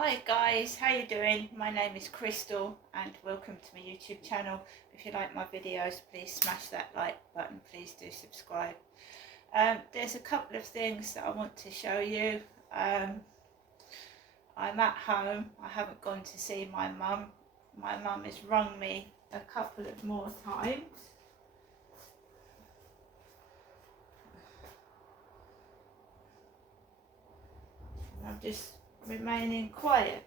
Hi guys, how you doing? My name is Crystal and welcome to my YouTube channel. If you like my videos, please smash that like button. Please do subscribe. There's a couple of things that I want to show you. I'm at home. I haven't gone to see my mum. My mum has rung me a couple of more times. I'm just remaining quiet.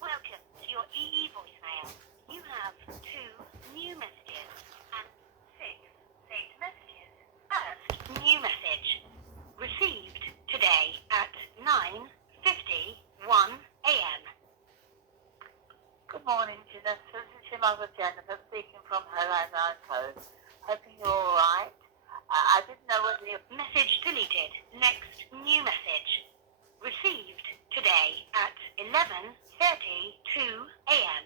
Welcome to your EE voicemail. You have 2 new messages and 6 saved messages. First new message. Received today at 9:51 a.m. Good morning, Janessa. This is your mother Jennifer speaking from her landline phone. Hoping you're alright. I didn't know whether your message deleted. Next new message. Received today at 11:32 a.m.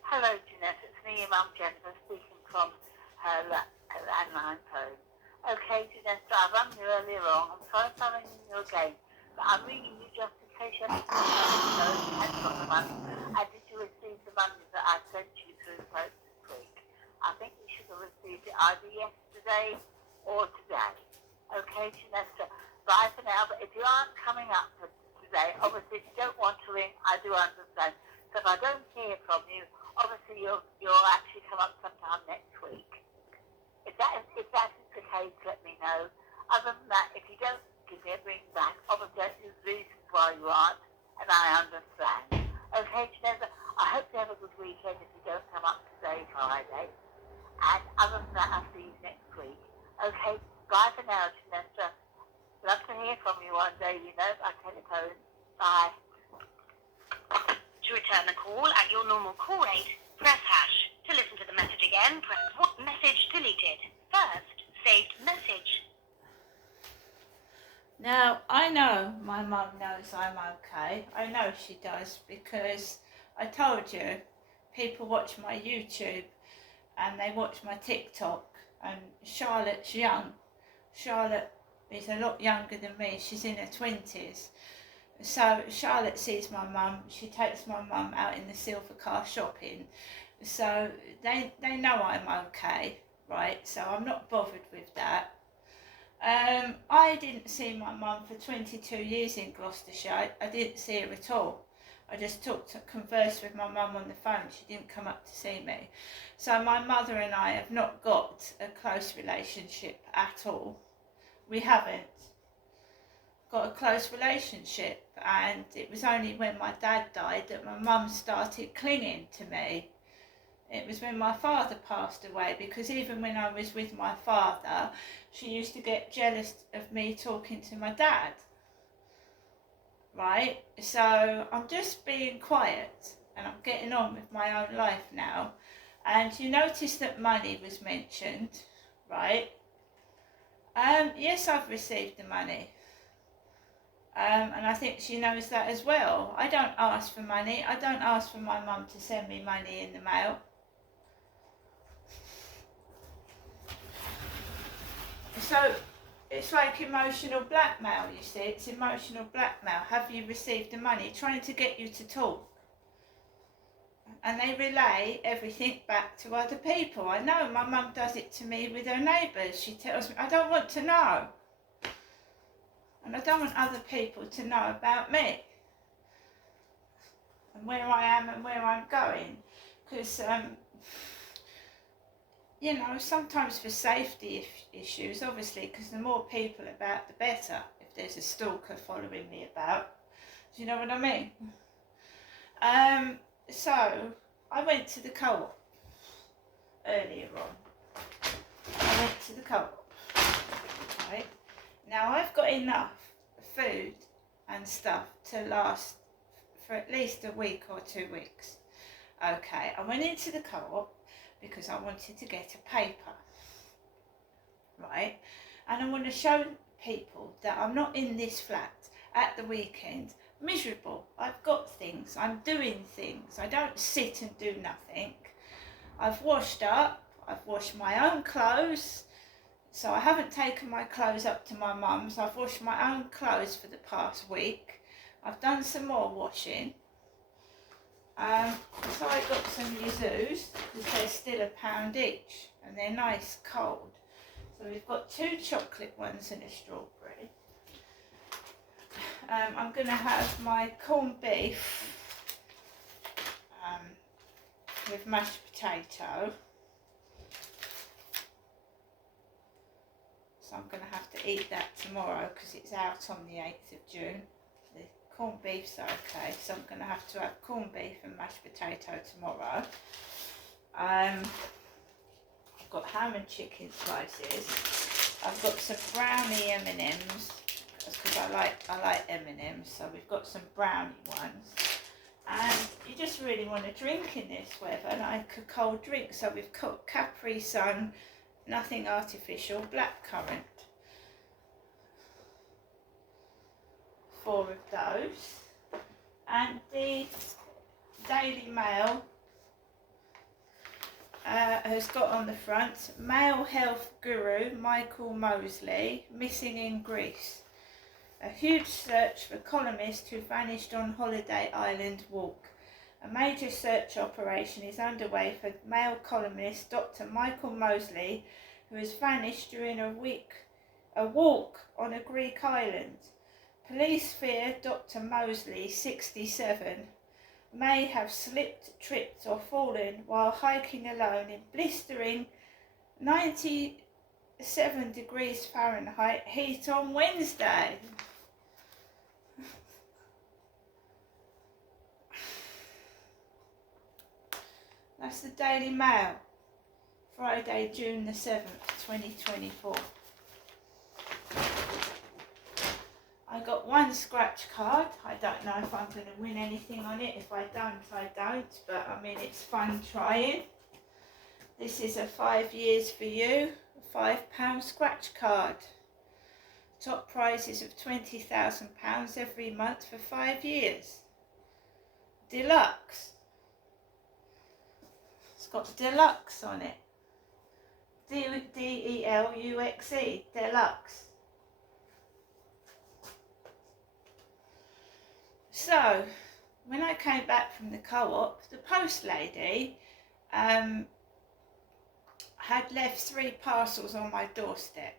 Hello, Jeanette. It's me, your mum, Jennifer, speaking from her landline phone. Okay, Jeanette, I rang you earlier on. I'm sorry if I'm ringing you again, but I'm ringing you just in case you haven't got the money. And did you receive the money that I sent you through the post this week? I think you should have received it either yesterday or today. Okay, Jeanette? Bye for now, but if you aren't coming up for today, obviously if you don't want to ring, I do understand. So if I don't hear from you, obviously you'll actually come up sometime next week. If that is the case, let me know. Other than that, if you don't give me a ring back, obviously there's reasons why you aren't, and I understand. Okay, Janessa, I hope you have a good weekend if you don't come up today, Friday. And other than that, I'll see you next week. Okay, bye for now, Janessa. Love to hear from you one day, by telephone. Bye. To return the call at your normal call rate, press hash. To listen to the message again, press what message deleted. First, saved message. Now, I know my mum knows I'm okay. I know she does because I told you, people watch my YouTube and they watch my TikTok, and Charlotte's young. Charlotte is a lot younger than me. She's in her 20s. So Charlotte sees my mum. She takes my mum out in the silver car shopping. So they know I'm okay, right? So I'm not bothered with that. I didn't see my mum for 22 years in Gloucestershire. I didn't see her at all. I just conversed with my mum on the phone. She didn't come up to see me. So my mother and I have not got a close relationship at all. We haven't got a close relationship, and it was only when my dad died that my mum started clinging to me. It was when my father passed away, because even when I was with my father, she used to get jealous of me talking to my dad. Right? So I'm just being quiet and I'm getting on with my own life now. And you notice that money was mentioned, right? Yes, I've received the money. And I think she knows that as well. I don't ask for money. I don't ask for my mum to send me money in the mail. So it's like emotional blackmail, you see. It's emotional blackmail. Have you received the money? Trying to get you to talk. And they relay everything back to other people. I know my mum does it to me with her neighbours. She tells me, I don't want to know. And I don't want other people to know about me and where I am and where I'm going. Because, sometimes for safety issues, obviously, because the more people about, the better, if there's a stalker following me about. Do you know what I mean? So, I went to the co-op earlier on. I went to the co-op, right? Now, I've got enough food and stuff to last for at least a week or 2 weeks. Okay, I went into the co-op because I wanted to get a paper, right? And I want to show people that I'm not in this flat at the weekend miserable. I've got things, I'm doing things. I don't sit and do nothing. I've washed up, I've washed my own clothes, so I haven't taken my clothes up to my mum's. I've washed my own clothes for the past week. I've done some more washing. So I got some Yazoos, because they're still £1 each, and they're nice cold. So we've got 2 chocolate ones and a strawberry. I'm going to have my corned beef with mashed potato. So I'm going to have to eat that tomorrow because it's out on the 8th of June. The corned beef's okay, so I'm going to have corned beef and mashed potato tomorrow. I've got ham and chicken slices. I've got some brownie M&Ms because I like M&Ms, so we've got some brownie ones. And you just really want to drink in this weather, like a cold drink. So we've got Capri Sun, nothing artificial, blackcurrant. 4 of those. And the Daily Mail has got on the front, male health guru Michael Mosley missing in Greece. A huge search for columnist who vanished on holiday island walk. A major search operation is underway for male columnist Dr. Michael Mosley, who has vanished during a walk on a Greek island. Police fear Dr. Mosley, 67, may have slipped, tripped or fallen while hiking alone in blistering 97 degrees Fahrenheit heat on Wednesday. That's the Daily Mail, Friday, June the 7th, 2024. I got 1 scratch card. I don't know if I'm going to win anything on it. If I don't. But I mean, it's fun trying. This is a 5 years for you, a £5 scratch card. Top prizes of £20,000 every month for 5 years. Deluxe. It's got deluxe on it. D-E-L-U-X-E, deluxe. So, when I came back from the co-op, the post lady had left 3 parcels on my doorstep.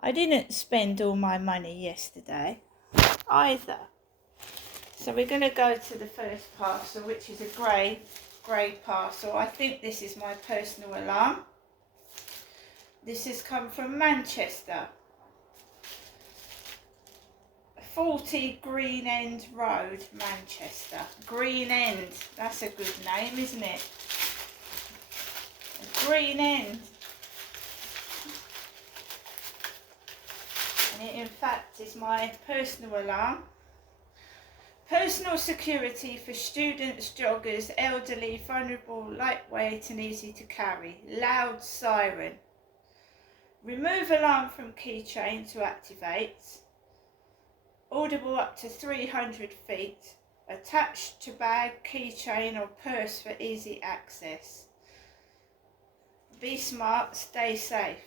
I didn't spend all my money yesterday either. So we're going to go to the first parcel, which is a grey parcel. I think this is my personal alarm. This has come from Manchester. 40 Green End Road, Manchester. Green End, that's a good name, isn't it? Green End. And it in fact is my personal alarm. Personal security for students, joggers, elderly, vulnerable, lightweight and easy to carry. Loud siren. Remove alarm from keychain to activate. Audible up to 300 feet. Attached to bag, keychain or purse for easy access. Be smart, stay safe.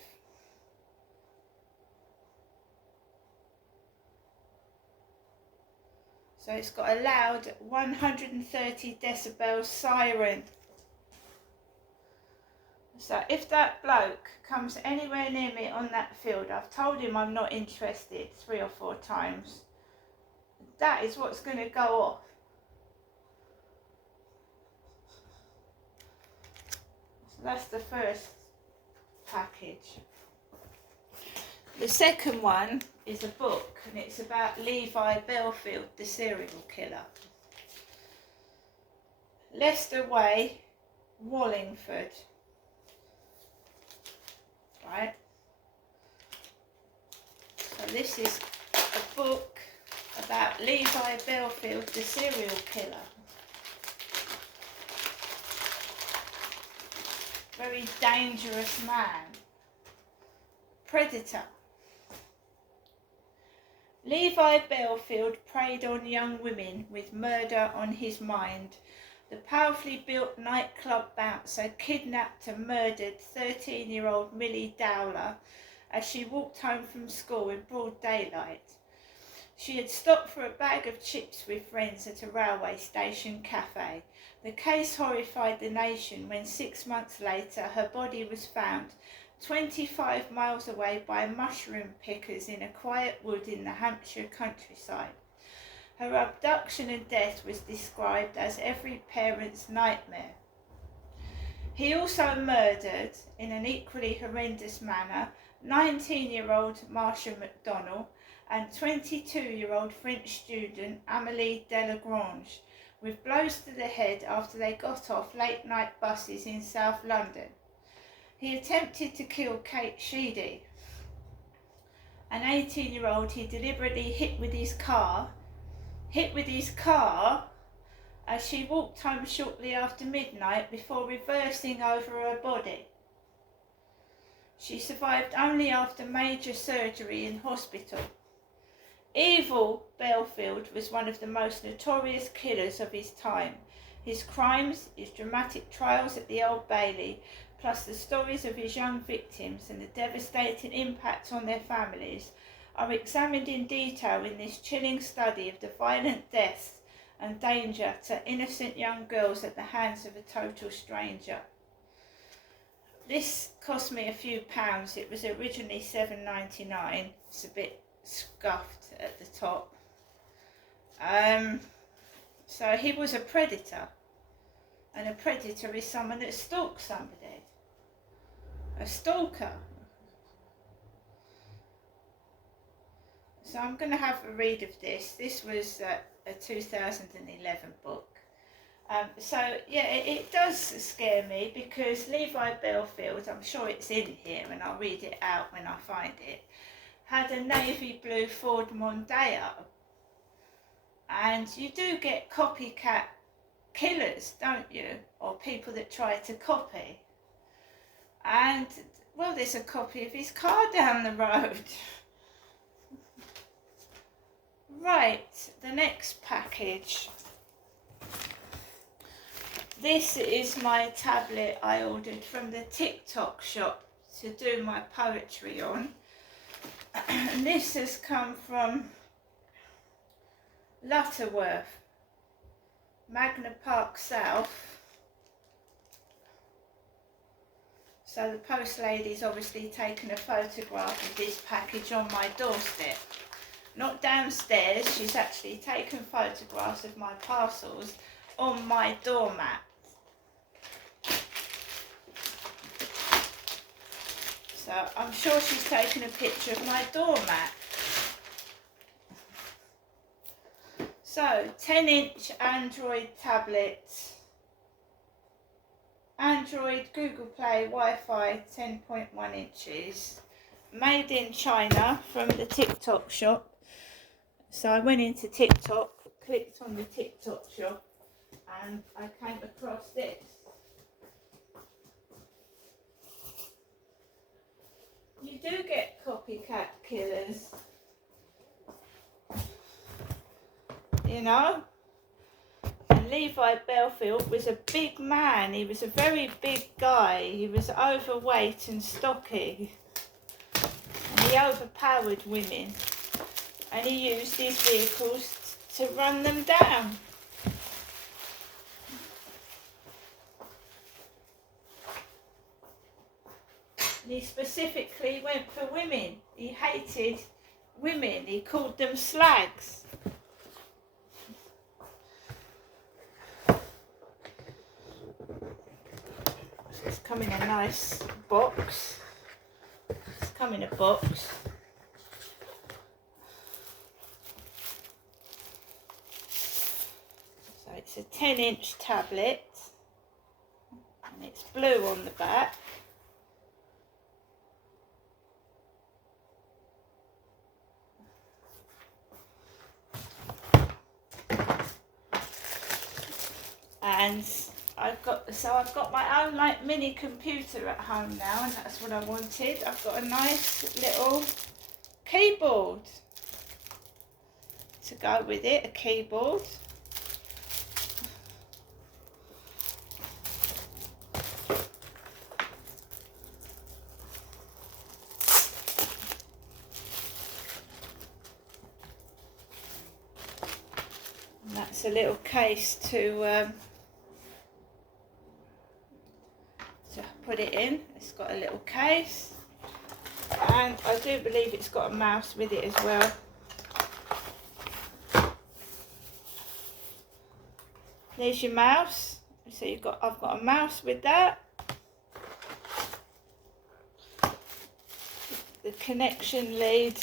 So it's got a loud 130 decibel siren. So if that bloke comes anywhere near me on that field, I've told him I'm not interested 3 or 4 times. That is what's going to go off. So that's the first package. The second one is a book, and it's about Levi Belfield, the serial killer. Leicester Way, Wallingford. Right. So this is a book about Levi Belfield, the serial killer. Very dangerous man. Predator. Levi Belfield preyed on young women with murder on his mind. The powerfully built nightclub bouncer kidnapped and murdered 13-year-old Millie Dowler as she walked home from school in broad daylight. She had stopped for a bag of chips with friends at a railway station cafe. The case horrified the nation when 6 months later her body was found 25 miles away by mushroom pickers in a quiet wood in the Hampshire countryside. Her abduction and death was described as every parent's nightmare. He also murdered, in an equally horrendous manner, 19-year-old Marsha McDonnell and 22-year-old French student Amélie Delagrange, with blows to the head after they got off late-night buses in South London. He attempted to kill Kate Sheedy, an 18-year-old he deliberately hit with his car as she walked home shortly after midnight before reversing over her body. She survived only after major surgery in hospital. Evil Belfield was one of the most notorious killers of his time. His crimes, his dramatic trials at the Old Bailey, plus the stories of his young victims and the devastating impact on their families, are examined in detail in this chilling study of the violent deaths and danger to innocent young girls at the hands of a total stranger. This cost me a few pounds. It was originally $7.99. It's a bit scuffed at the top. So he was a predator, and a predator is someone that stalks somebody. A stalker. So I'm going to have a read of this. This was a 2011 book. So yeah, it does scare me because Levi Belfield, I'm sure it's in here and I'll read it out when I find it, had a navy blue Ford Mondeo. And you do get copycat killers, don't you? Or people that try to copy. And, well, there's a copy of his car down the road. Right, the next package. This is my tablet I ordered from the TikTok shop to do my poetry on. And this has come from Lutterworth, Magna Park South. So the post lady's obviously taken a photograph of this package on my doorstep. Not downstairs, she's actually taken photographs of my parcels on my doormat. So I'm sure she's taken a picture of my doormat. So 10-inch Android tablet. Android, Google Play, Wi-Fi, 10.1 inches. Made in China from the TikTok shop. So I went into TikTok, clicked on the TikTok shop, and I came across this. You do get copycat killers. You know? And Levi Belfield was a big man. He was a very big guy. He was overweight and stocky. And he overpowered women. And he used his vehicles to run them down. And he specifically went for women. He hated women. He called them slags. It's come in a nice box. It's come in a box. So it's a 10-inch tablet. And it's blue on the back. And I've got my own like mini computer at home now, and that's what I wanted. I've got a nice little keyboard. to go with it, a keyboard. And that's a little case to put it in. It's got a little case, and I do believe it's got a mouse with it as well. There's your mouse. So I've got a mouse with that. The connection lead.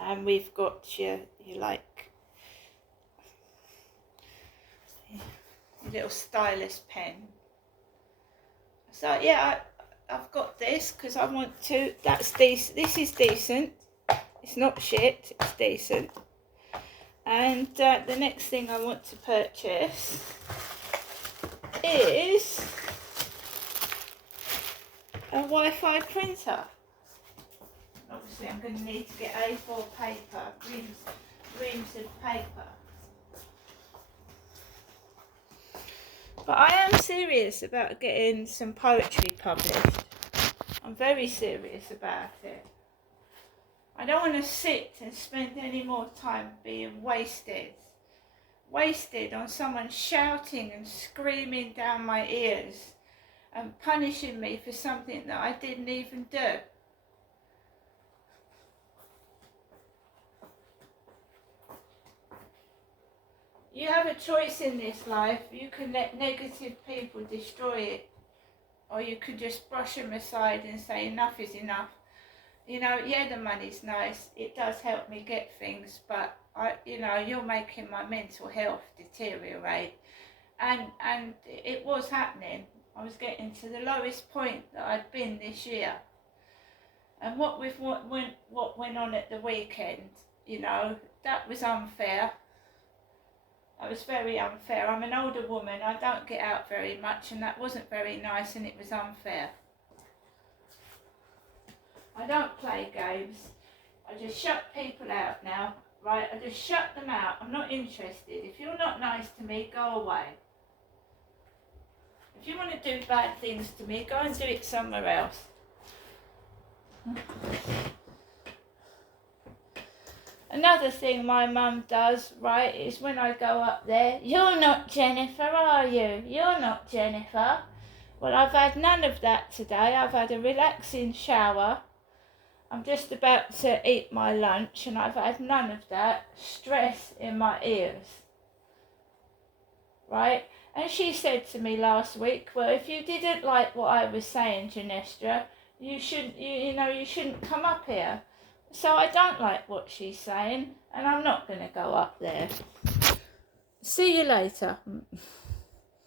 And we've got your little stylus pen. So yeah, I've got this because I want to. That's decent. This is decent. It's not shit. It's decent. And the next thing I want to purchase is a Wi-Fi printer. Obviously, I'm going to need to get A4 paper, reams of paper. But I am serious about getting some poetry published. I'm very serious about it. I don't want to sit and spend any more time being wasted on someone shouting and screaming down my ears and punishing me for something that I didn't even do. You have a choice in this life. You can let negative people destroy it, or you could just brush them aside and say enough is enough. You know, yeah, the money's nice. It does help me get things, but you're making my mental health deteriorate. And it was happening. I was getting to the lowest point that I'd been this year. And what went on at the weekend, that was unfair. It was very unfair. I'm an older woman. I don't get out very much, and that wasn't very nice, and it was unfair. I don't play games. I just shut people out now, right? I just shut them out. I'm not interested. If you're not nice to me, go away. If you want to do bad things to me, go and do it somewhere else. Another thing my mum does, right, is when I go up there, you're not Jennifer, are you? You're not Jennifer. Well, I've had none of that today. I've had a relaxing shower. I'm just about to eat my lunch, and I've had none of that stress in my ears. Right? And she said to me last week, well, if you didn't like what I was saying, Janestra, you shouldn't come up here. So I don't like what she's saying, and I'm not going to go up there. See you later.